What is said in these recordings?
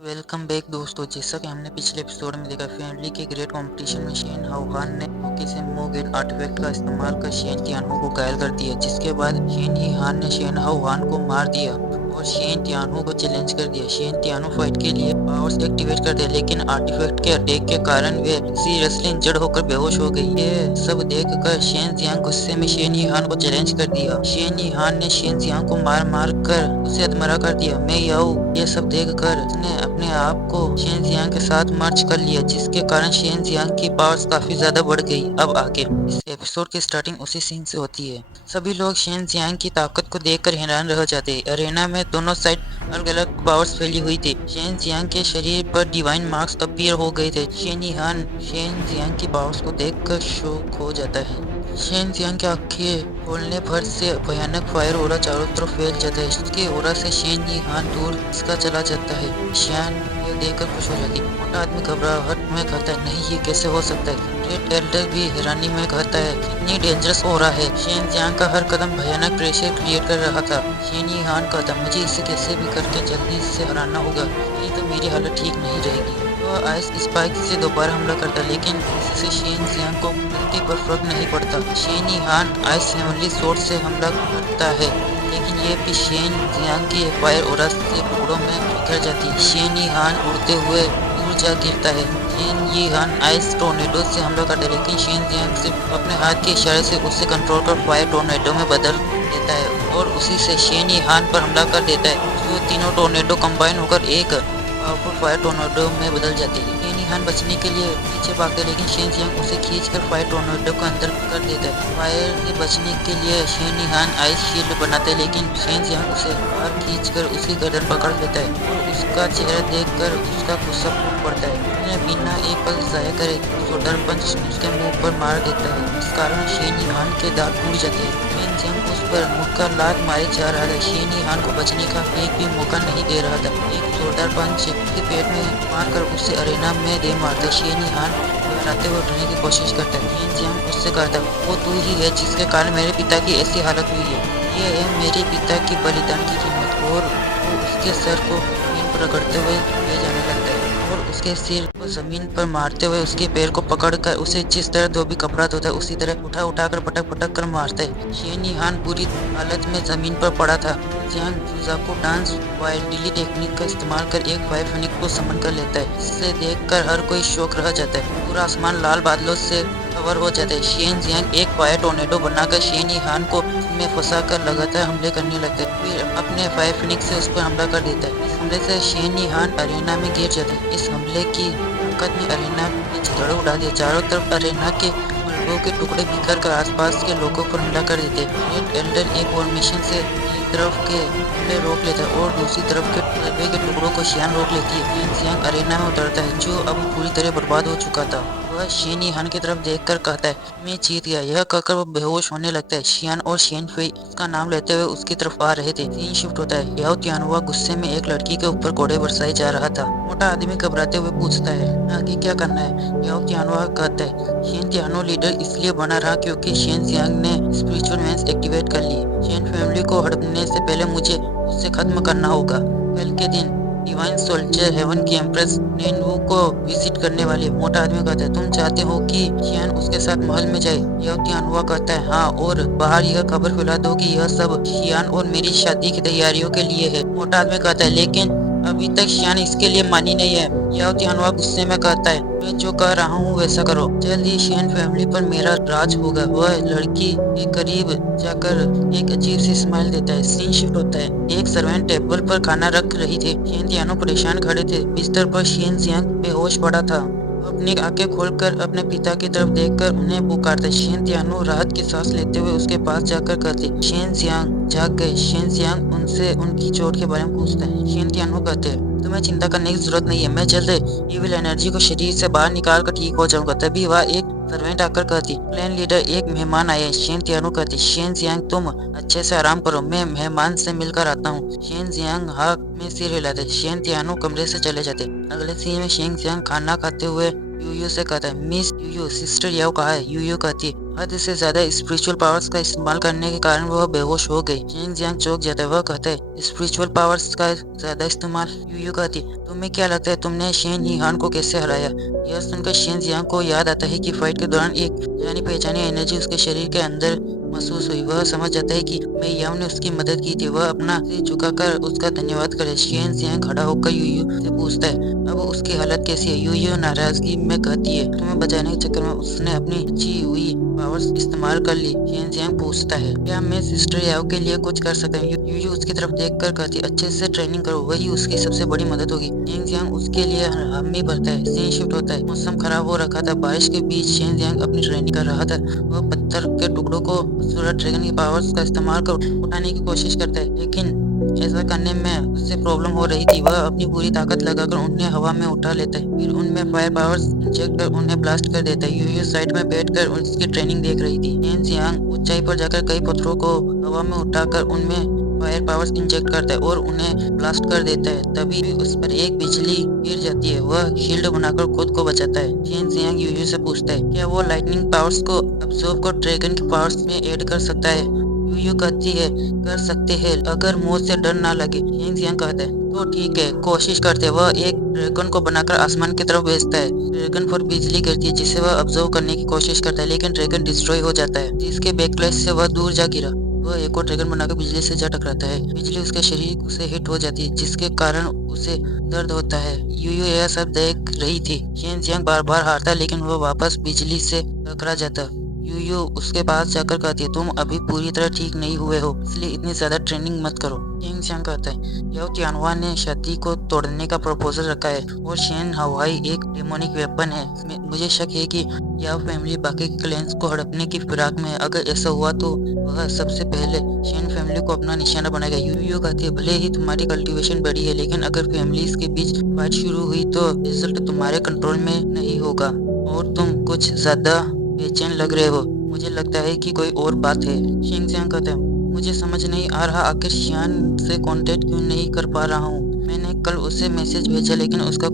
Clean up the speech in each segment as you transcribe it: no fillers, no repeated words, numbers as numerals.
Welcome back दोस्तों। जैसा कि हमने पिछले एपिसोड में देखा, फैमिली के ग्रेट कंपटीशन में शेन हाउहान ने मौके से मोगेल आर्टिफैक्ट का इस्तेमाल कर शेन तियानहू को घायल कर दिया, जिसके बाद शेन यीहान ने शेन हाउहान को मार दिया और शेन तियानहू को चैलेंज कर दिया। शेन तियानहू फाइट के लिए पावर्स एक्टिवेट कर दिया, लेकिन आर्टिफैक्ट के अटैक के कारण वे सीरियसली इंजर्ड होकर बेहोश हो गई। ये सब देखकर शेन जियांग गुस्से में शेन यीहान को चैलेंज कर दिया। शेन यीहान ने शेन जियांग को मार मार कर उसे अधमरा कर दिया। मैं याओ ये सब देखकर उसने अपने आप को शेन जियांग के साथ मर्ज कर लिया, जिसके कारण शेन जियांग की पावर्स काफी ज्यादा बढ़ गई। अब आगे इस एपिसोड की स्टार्टिंग उसी सीन से होती है। सभी लोग शेन जियांग की ताकत को देखकर हैरान रह जाते। अरेना में दोनों साइड अलग अलग पावर्स फैली हुई थी। शेन जियांग के शरीर पर डिवाइन मार्क्स अपीयर हो गए थे। शेन यीहान शेन जियांग की पावर्स को देखकर शॉक हो जाता है। शेन जियांग की आंखें खोलने भर से भयानक फायर ओरा चारों तरफ फैल जाता है। इसके ओरा से शेन यीहान दूर इसका चला जाता है। शियान यह देखकर खुश हो जाती है। मोटा आदमी घबराहट में कहता है, नहीं ये कैसे हो सकता है। रेड एल्डर भी हैरानी में कहता है, कितनी डेंजरस ओरा है। शेन जियांग का हर कदम भयानक प्रेशर क्रिएट कर रहा था। शेन यीहान कहता, मुझे इसे कैसे भी करके जल्दी से हराना होगा, नहीं तो मेरी हालत ठीक नहीं रहेगी। वह आइस स्पाइक से दोबारा हमला करता, लेकिन इससे शेन जियांग को मृत्यु पर फर्क नहीं पड़ता। Shane Yihan ice heavenly sword से हमला करता है, लेकिन ये भी शेन जियांग की फायर ओरा से टुकड़ों में बिखर जाती है। शेन यीहान उड़ते हुए दूर जा गिरता है। शेन यीहान आइस टोर्नेडो से हमला करता है, लेकिन शेन जियांग सिर्फ अपने हाथ के इशारे से उसे कंट्रोल कर फायर टोर्नेडो में बदल देता है और उसी से शेन यीहान पर हमला कर देता है। जो तीनों टोर्नेडो कंबाइन होकर एक पावरफुल फायर टोर्नेडो में बदल जाती है। शेन यीहान बचने के लिए पीछे भागता है, लेकिन शेन जियांग उसे खींचकर फायर टोर्नेडो को अंदर कर देता है। फायर से बचने के लिए शेन यीहान आइस शील्ड बनाता है, लेकिन शेन जियांग उसे बाहर खींचकर उसकी गर्दन पकड़ लेता है और उसका चेहरा देखकर उसका गुस्सा फूट पड़ता है। उसने बिना एक पल जाया करे शोल्डर पंच उसके मुंह पर मार देता है। इस कारण शेन यीहान के दांत टूट जाते हैं। शेन जियांग उस पर मुक्का लात मारे जा रहा था। शेन यीहान को बचने का एक भी मौका नहीं दे रहा था। एक जोरदार पंच उसके पेट में मारकर उसे अरेना में दे मारता। शेन यीहान घबराते हुए उठने की कोशिश करता है। शेन जियांग उससे कहता, वो तू ही है जिसके कारण मेरे पिता की ऐसी हालत हुई है। ये है मेरे पिता की बलिदान की कीमत। और वो उसके सर को जमीन पर रगड़ते हुए ले जाने लगता है और उसके सिर को जमीन पर मारते हुए उसके पैर को पकड़कर उसे जिस तरह धोबी कपड़ा धोता है उसी तरह उठा उठाकर पटक पटक कर मारता है। शेन यीहान बुरी हालत में जमीन पर पड़ा था। जियांग जुजाकू डांस वाइल्डली टेक्निक का इस्तेमाल कर एक फायर फिनिक्स को समन कर लेता है। इसे देखकर हर कोई शौक रह जाता है। पूरा आसमान लाल बादलों से कवर हो जाता है। शेन जियांग एक फायर टोर्नेडो बनाकर शेन यीहान को में फंसा कर लगातार हमले करने लगता है। फिर अपने फायर फिनिक्स से उस पर हमला कर देता है। इस हमले से शेन यीहान अरेना में गिर जाता है। इस हमले की ताकत ने अरेना में झगड़ा उड़ा दिया। चारों तरफ अरेना के मलबों के टुकड़े बिखर कर आसपास के लोगों पर हमला कर देते हैं। रेड एल्डर एक और मिशन से एक तरफ के हमले रोक लेता है और दूसरी तरफ के मलबे के टुकड़ों को शियान रोक लेती है। शेन जियांग अरेना में उतरता है, जो अब पूरी तरह बर्बाद हो चुका था। वह शेन यीहान की तरफ देखकर कहता है, मैं जीत गया। यह कहकर वो बेहोश होने लगता है। शियान और शेन फेई उसका नाम लेते हुए उसकी तरफ आ रहे थे। सीन शिफ्ट होता है। याओ तियानहुआ गुस्से में एक लड़की के ऊपर कोड़े बरसाए जा रहा था। मोटा आदमी घबराते हुए पूछता है, आगे क्या करना है। याओ तियानहुआ कहता है, शेन तियानो लीडर इसलिए बना रहा क्योंकि शेन जियांग ने स्पिरिचुअल वेंस एक्टिवेट कर ली। शेन फैमिली को हड़पने से पहले मुझे उससे खत्म करना होगा। कल के दिन डिवाइन सोल्जर हेवन की एम्प्रेस नेनवू को विजिट करने वाली। मोटा आदमी कहता है, तुम चाहते हो कि शियान उसके साथ महल में जाए। याओ तियानहुआ कहता है, हाँ, और बाहर यह खबर फैला दो कि यह सब शियान और मेरी शादी की तैयारियों के लिए है। मोटा आदमी कहता है, लेकिन अभी तक शियान इसके लिए मानी नहीं है। याओ तियानहुआ गुस्से में कहता है, मैं जो कह रहा हूँ वैसा करो। जल्द ही शियान फैमिली पर मेरा राज होगा। वह लड़की के करीब जाकर एक अजीब सी स्माइल देता है। सीन शिफ्ट होता है। एक सर्वेंट टेबल पर खाना रख रही थी। शेन तियानो परेशान खड़े थे। बिस्तर पर शेन जियांग बेहोश पड़ा था। अपनी आंखें खोलकर अपने पिता की तरफ देखकर उन्हें पुकारते। शेन तियानो राहत की सांस लेते हुए उसके पास जाकर कहते, शेन जियांग जाग गए। शेन जियांग उनसे उनकी चोट के बारे में पूछता है। शेन तियानो कहते, तुम्हें चिंता करने की जरूरत नहीं है। मैं जल्द इविल एनर्जी को शरीर से बाहर निकाल कर ठीक हो जाऊंगा। तभी वह एक सर्वेंट आकर कहती, क्लैन लीडर एक मेहमान आए। शेन तियानो कहती, शेन जियांग तुम अच्छे से आराम करो, मैं मेहमान से मिलकर आता हूँ। शेन जियांग हाँ में सिर हिलाते। शेन तियानो कमरे से चले जाते। अगले सीन में शेन जियांग खाना खाते हुए यूयू से कहता है, मिस यूयू, सिस्टर याओ कहाँ है? यूयू कहती है, हद से ज्यादा स्पिरिचुअल पावर्स का इस्तेमाल करने के कारण वह बेहोश हो गई। शिन जियांग चौंक जाता है। वह कहता है, स्पिरिचुअल पावर्स का ज्यादा इस्तेमाल? यूयू कहती है, तुम्हें क्या लगता है तुमने शेन ही हान को कैसे हराया? यह सुनकर शिन जियांग को याद आता है कि फाइट के दौरान एक जानी पहचानी एनर्जी उसके शरीर के अंदर महसूस हुई। वह समझ जाता है कि मैं याओ ने उसकी मदद की थी। वह अपना सिर झुकाकर उसका धन्यवाद करे। शिन जियांग खड़ा होकर यूयू से पूछता है, अब उसकी हालत कैसी है? यूयू नाराजगी में कहती है, तुम्हें बचाने के चक्कर में उसने अपनी अच्छी हुई पावर्स इस्तेमाल कर ली। शिन जियांग पूछता है, क्या मैं सिस्टर याओ के लिए कुछ कर सकता हूँ? यूयू उसकी तरफ देखकर कहती है, अच्छे से ट्रेनिंग करो, वही उसकी सबसे बड़ी मदद होगी। शिन जियांग उसके लिए हामी भरता है। सीन शिफ्ट होता है। मौसम खराब हो रखा था। बारिश के बीच शिन जियांग अपनी ट्रेनिंग कर रहा था। वह पत्थर के टुकड़ों को सूरज ड्रैगन की पावर्स का इस्तेमाल कर उठाने की कोशिश करता है, लेकिन ऐसा करने में उससे प्रॉब्लम हो रही थी। वह अपनी पूरी ताकत लगाकर उन्हें हवा में उठा लेता है, फिर उनमें फायर पावर्स इंजेक्ट कर उन्हें ब्लास्ट कर देता है। यूयू साइड में बैठकर उसकी ट्रेनिंग देख रही थी। शिन जियांग ऊंचाई पर जाकर कई पत्थरों को हवा में उठाकर उनमें फायर पावर्स इंजेक्ट करता है और उन्हें ब्लास्ट कर देता है। तभी उस पर एक बिजली गिर जाती है। वह शील्ड बनाकर खुद को बचाता है। शिन जियांग यूयू से पूछता है, क्या वो लाइटनिंग पावर्स को अब्सॉर्ब कर ड्रैगन की पावर्स में ऐड कर सकता है? यूयू कहती है, कर सकते हैं अगर मौत से डर ना लगे। शिन जियांग कहता है, तो ठीक है, कोशिश करते हैं। वह एक ड्रैगन को बनाकर आसमान की तरफ भेजता है। ड्रैगन पर बिजली गिरती है जिसे वह ऑब्जर्व करने की कोशिश करता है, लेकिन ड्रैगन डिस्ट्रॉय हो जाता है, जिसके बैकलैश से वह दूर जा गिरा। वह एक और ड्रैगन बनाकर बिजली से जा टकराता है। बिजली उसके शरीर से हिट हो जाती है, जिसके कारण उसे दर्द होता है। यूयू यह सब देख रही थी। शिन जियांग बार बार हारता, लेकिन वह वापस बिजली से टकरा जाता। यूयू उसके पास जाकर कहती है, तुम अभी पूरी तरह ठीक नहीं हुए हो, इसलिए इतनी ज्यादा ट्रेनिंग मत करो। शिन जियांग कहता है, याओ तियानहुआ ने शादी को तोड़ने का प्रपोजल रखा है और शेन हाओहाई एक डेमोनिक वेपन है। मुझे शक है कि याओ फैमिली बाकी के क्लैंस को हड़पने की फिराक में है। अगर ऐसा हुआ तो वह सबसे पहले शेन फैमिली को अपना निशाना बनाएगा। यूयू कहती है, भले ही तुम्हारी कल्टीवेशन बड़ी है, लेकिन अगर फैमिलीज के बीच फाइट शुरू हुई तो रिजल्ट तुम्हारे कंट्रोल में नहीं होगा और तुम कुछ ज्यादा बेचैन लग रहे हो। मुझे लगता है कि कोई और बात है। शिन जियांग कहता है, मुझे समझ नहीं आ रहा आखिर शियान से कांटेक्ट क्यों नहीं कर पा रहा हूँ। मैंने कल उसे मैसेज भेजा, लेकिन उसका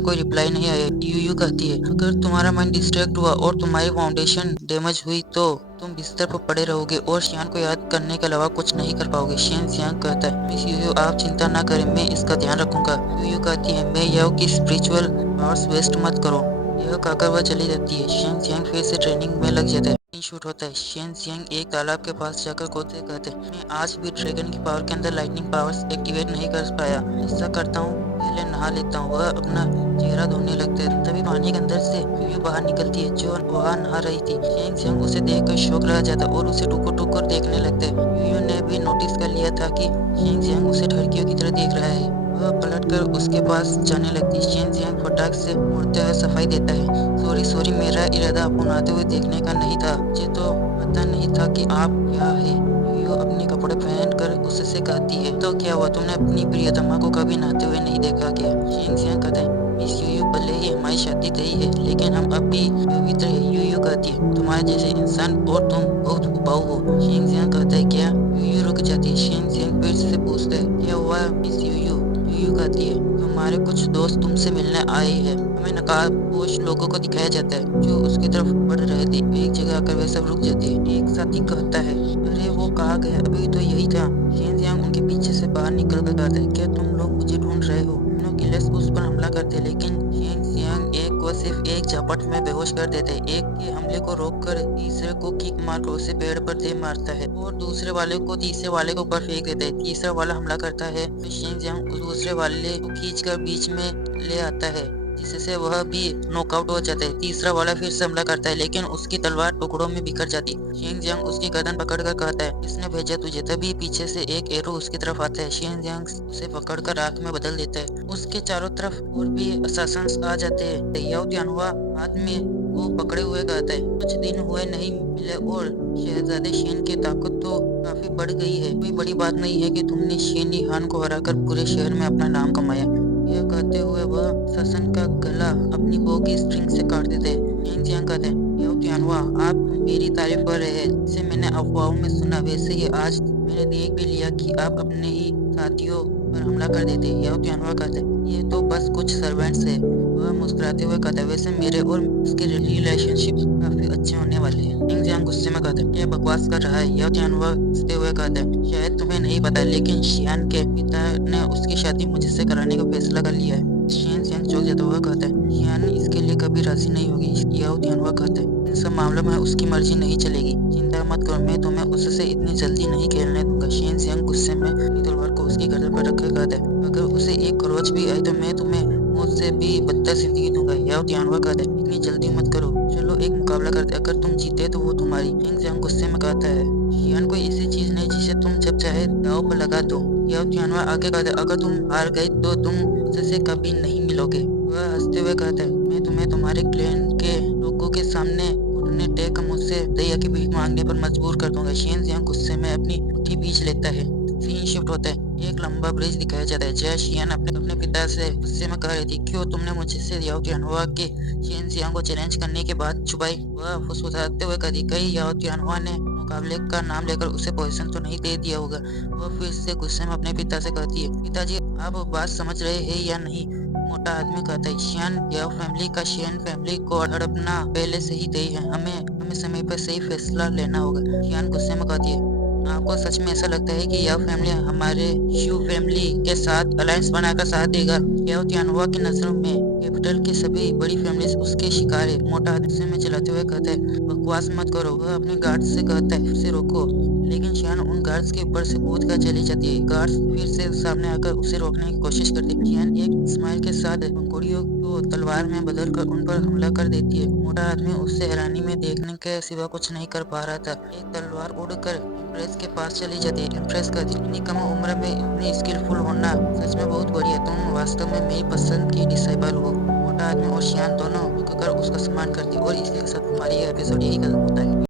कोई रिप्लाई नहीं आया। यूयू कहती है, अगर तुम्हारा माइंड डिस्ट्रैक्ट हुआ और तुम्हारी फाउंडेशन डैमेज हुई तो तुम बिस्तर पर पड़े रहोगे और शियान को याद करने के अलावा कुछ नहीं कर पाओगे। शिन जियांग कहता है, मिस यूयू, आप चिंता ना करें, मैं इसका ध्यान रखूंगा। यूयू कहती है, मैं याओ की स्पिरिचुअल पावर्स वेस्ट मत करो। यह कहकर वह चली जाती है। शिन जियांग फिर से ट्रेनिंग में लग जाता है। शूट होता है। शिन जियांग एक तालाब के पास जाकर खुद से कहते हैं, मैं आज भी ड्रैगन की पावर के अंदर लाइटनिंग पावर्स एक्टिवेट नहीं कर पाया। ऐसा करता हूँ, पहले नहा लेता हूँ। वह अपना चेहरा धोने लगता है, तभी पानी के अंदर से यूयू बाहर निकलती है, जो वहाँ नहा रही थी। शिन जियांग उसे देखकर शौक रह जाता है और उसे टुकुर टुकुर देखने लगता है। यूयू ने भी नोटिस कर लिया था कि शिन जियांग उसे लड़कियों की तरह देख रहा है। वह पलटकर उसके पास जाने लगती है। शिन जियांग फटाक से मुड़ते हुए सफाई देता है, सॉरी सॉरी, मेरा इरादा आपको नहाते हुए देखने का नहीं था, मुझे तो पता नहीं था कि आप क्या है। यूयू अपने कपड़े पहन कर उससे कहती है, तो क्या हुआ, तुमने अपनी प्रियतमा को कभी नहाते हुए नहीं देखा क्या? शिन जियांग कहता है, मिस यूयू, भले ही हमारी शादी तय है, लेकिन हम अब भी पवित्र है। यूयू कहती है, तुम्हारे जैसे इंसान और तुम बहुत उबाऊ हो। शिन जियांग कहता है, क्या? यूयू रुक जाती है। शिन जियांग फिर से पूछता है, क्या हुआ मिस यूयू? यूयू कहती है, तुम्हारे कुछ दोस्त तुमसे मिलने आए हैं। हमें नकाबपोश लोगों को दिखाया जाता है जो उसकी तरफ बढ़ रहे थे। एक जगह आकर वे सब रुक जाते हैं। एक साथी कहता है, अरे वो कहाँ गया, अभी तो यही था। शिन जियांग उनके पीछे से बाहर निकल कर कहता है, क्या तुम लोग मुझे ढूंढ रहे हो? दोनों किलर्स उस पर हमला करते हैं, लेकिन शिन जियांग एक को सिर्फ एक झपट में बेहोश कर देते हैं। एक के हमले को रोककर तीसरे को किक मारकर उसे पेड़ पर दे मारता है और दूसरे वाले को तीसरे वाले को ऊपर फेंक देता है। तीसरा वाला हमला करता है तो शिन जियांग उस दूसरे वाले को खींचकर बीच में ले आता है, जिससे वह भी नॉकआउट हो जाता है। तीसरा वाला फिर से हमला करता है, लेकिन उसकी तलवार टुकड़ों में बिखर जाती है। शिन जियांग उसकी गर्दन पकड़कर कहता है, किसने भेजा तुझे? तभी पीछे से एक एरो उसकी तरफ आता है। शिन जियांग उसे पकड़कर आग में बदल देता है। उसके चारों तरफ और भी अससासिन्स आ जाते हैं। याओ तियानहुआ हाथ में वो पकड़े हुए कहता है, कुछ दिन हुए नहीं मिले और शहजादे शेन की ताकत तो काफी बढ़ गई है। कोई बड़ी बात नहीं है कि तुमने शेन ही हान को हराकर पूरे शहर में अपना नाम कमाया। यह कहते हुए वह ससन का गला अपनी बो की स्ट्रिंग से काट देते हैं। शिन जियांग कहते हैं, याओ तियानहुआ, आप मेरी तारीफ कर रहे हैं, जिसे मैंने अफवाहों में सुना, वैसे ही आज मैंने देख भी लिया कि आप अपने ही साथियों पर हमला कर देते। याओ तियानहुआ कहते हैं, ये तो बस कुछ सर्वेंट्स है। वह मुस्कुराते हुए कहता है, वैसे मेरे और उसके रिलेशनशिप काफी अच्छे होने वाले हैं। किंग जियांग गुस्से में कहता है, क्या बकवास कर रहा है? याओ तियानहुआ हंसते हुए कहता है, शायद तुम्हें नहीं पता लेकिन शियान के पिता ने उसकी शादी मुझसे कराने का फैसला कर लिया है। शियान जियांग चौंक जाता हुआ कहता है, शियान इसके लिए कभी राजी नहीं होगी। याओ तियानहुआ कहता है, इन सब मामलों में उसकी मर्जी नहीं चलेगी। चिंता मत करो, मैं तुम्हें उससे इतनी जल्दी नहीं खेलने दूंगा। शियान जियांग गुस्से में अपनी तलवार को उसकी गर्दन पर रखकर कहता है, अगर उसे एक खरोच भी आई तो मैं तुम्हें मुझसे भी बदतर जिंदगी दूंगा। याओ तियानहुआ कहता है, इतनी जल्दी मत करो, चलो एक मुकाबला करते हैं, अगर तुम जीते तो वो तुम्हारी। किंग जियांग गुस्से में कहता है, शियान कोई ऐसी चीज नहीं जिसे तुम जब चाहे दांव पर लगा दो। याओ तियानहुआ आगे कहता है, अगर तुम हार गई तो तुम मुझसे कभी नहीं मिलोगे। वह हंसते हुए कहता है, मैं तुम्हें तुम्हारे क्लैन के लोगों के सामने घुटने टेक मुझसे दया की भीख मांगने पर मजबूर कर दूंगा। शियान जियांग गुस्से में अपनी मुट्ठी बींच लेता है। सीन शिफ्ट होता है, एक लंबा ब्रिज दिखाया जाता है जहाँ शियान अपने अपने पिता से गुस्से में कह रही थी, क्यों तुमने मुझसे याओ तियानहुआ के शियान जियांग को चैलेंज करने के बाद छुपाई। वह फुसफुसाते हुए कहती, कहीं याओ तियानहुआ ने मुकाबले का नाम लेकर उसे पोजीशन तो नहीं दे दिया होगा। वह फिर से गुस्से में अपने पिता से कहती है, पिताजी आप बात समझ रहे हैं या नहीं? मोटा आदमी कहता है, शियान याओ फैमिली का शियान फैमिली को हड़पना पहले से ही तय है, हमें हमें समय पर सही फैसला लेना होगा। शियान गुस्से में कहती है, आपको सच में ऐसा लगता है कि याओ फैमिली हमारे शू फैमिली के साथ अलायंस बनाकर साथ देगा? याओ तियानहुआ की नजरों में कैपिटल की सभी बड़ी फैमिली उसके शिकार है। मोटा आदमी गुस्से में चिल्लाते हुए कहता है, बकवास मत करो। वह अपने गार्ड से कहता है, उसे रोको, लेकिन शियान उन गार्ड्स के ऊपर से कूद कर चली जाती है। गार्ड्स फिर से सामने आकर उसे रोकने की कोशिश करते हैं। शियान एक स्माइल के साथ पंखुड़ियों को तलवार में बदलकर उन पर हमला कर देती है। मोटा आदमी उससे हैरानी में देखने के सिवा कुछ नहीं कर पा रहा था। एक तलवार उड़कर इम्प्रेस के पास चली जाती है। इम्प्रेस कहती है, इतनी कम उम्र में इतनी स्किलफुल होना सच में बहुत बढ़िया, तुम वास्तव में मेरी पसंद की डिसाइबल हो। मोटा आदमी और शियान दोनों झुककर उसका सम्मान करती है। और इसी के साथ हमारी यह एपिसोड यही खत्म होता है।